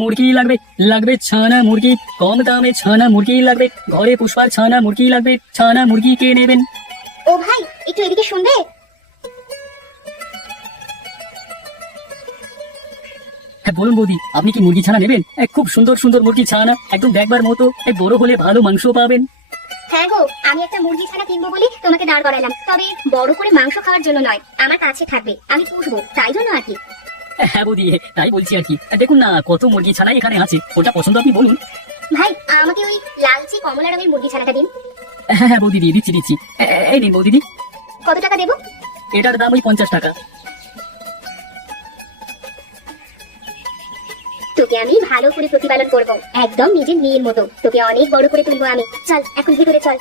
মুরগি লাগবে, লাগবে ছানা মুরগি, কম দামে ছানা মুরগি লাগবে, ঘরে পুষবার ছানা মুরগি লাগবে, ছানা মুরগি কে নেবেন? ও ভাই, একটু এদিকে শুনবে? হ্যাঁ বলুন বৌদি, আপনি কি মুরগি ছানা নেবেন? খুব সুন্দর সুন্দর মুরগি ছানা, একদম দেখবার মতো, বড় হলে ভালো মাংস পাবেন। হ্যাঁ গো, আমি একটা মুরগি ছানা কিনবো বলে তোমাকে দাঁড় করালাম, তবে বড় করে মাংস খাওয়ার জন্য নয়, আমার কাছে থাকবে, আমি পুষবো তাই জন্য আর কি। হ্যাঁ বৌদি, তাই বলছি আর কি। দেখুন না কত মুরগি ছানাই এখানে আছে, কোনটা পছন্দ আপনি বলুন। ভাই, আমাকে ওই লালচে কমলা রঙের মুরগি ছানাটা দিন। হ্যাঁ হ্যাঁ বৌদি, দিচ্ছি। এই নিন বৌদি। কত টাকা দেবো? এটার দাম ওই 50 টাকা। তোকে আমি ভালো করে প্রতিপালন করবো, একদম নিজের মেয়ের মতো, তোকে অনেক বড় করে তুলবো আমি। চল এখন ভিতরে চল।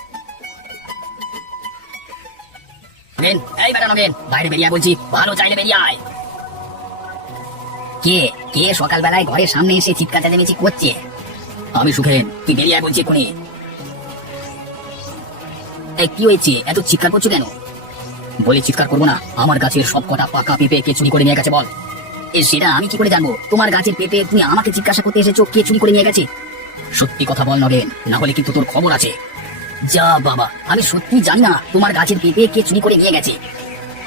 এই বেটা নগেন, বাইরে বেরিয়ে বলছি, ভালো চাইলে বেরিয়ে আয়। কে কে সকালবেলায় ঘরের সামনে এসে চিৎকার চেঁচামেচি করছে? আমি সুখেন, তুই বেরিয়ে আয় বলছি এক্ষুনি। কি হয়েছে, এত চিৎকার করছো কেন? বলে চিৎকার করবো না? আমার গাছের সব কটা পাকা পেঁপে কে চুরি করে নিয়ে গেছে বল। সেটা আমি কি করে জানবো? তোমার গাছের পেঁপে তুমি আমাকে জিজ্ঞাসা করতে এসেছো কে চুরি করে নিয়ে গেছে? সত্যি কথা বল নগেন, না হলে কিন্তু তোর খবর আছে। যা বাবা, আমি সত্যি জানি না তোমার গাছের পেঁপে কে চুরি করে নিয়ে গেছে।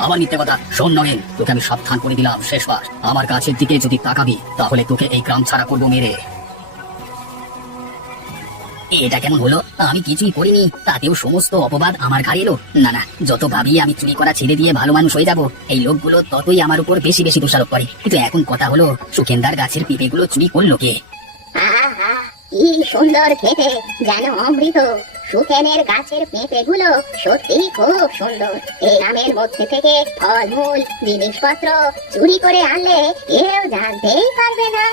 আবার মিথ্যে কথা? শোন নগেন, তোকে আমি সাবধান করে দিলাম, শেষবার আমার গাছের দিকে যদি তাকাবি তাহলে তোকে এই গ্রাম ছাড়া করবো মেরে। এটা কেমন হলো? আমি কিছুই করিনি, তাতেও সমস্ত অপবাদ আমার ঘাড়ে এলো। না না, যত ভাবি আমি চুরি করা ছেড়ে দিয়ে ভালো মানুষ হয়ে যাব, এই লোকগুলো ততই আমার উপর বেশি বেশি দোষারোপ করে। কিন্তু এখন কথা হলো, সুখেন্দার গাছের পেঁপেগুলো চুরি করলো কে? আহা, কি সুন্দর খেতে, যেন অমৃত। সুখেনের গাছের পেঁপেগুলো সত্যি খুব সুন্দর। এই গ্রামের মধ্যে থেকে ফলমূল জিনিসপত্র চুরি করে আনলে কেউ জানতেই পারবে না।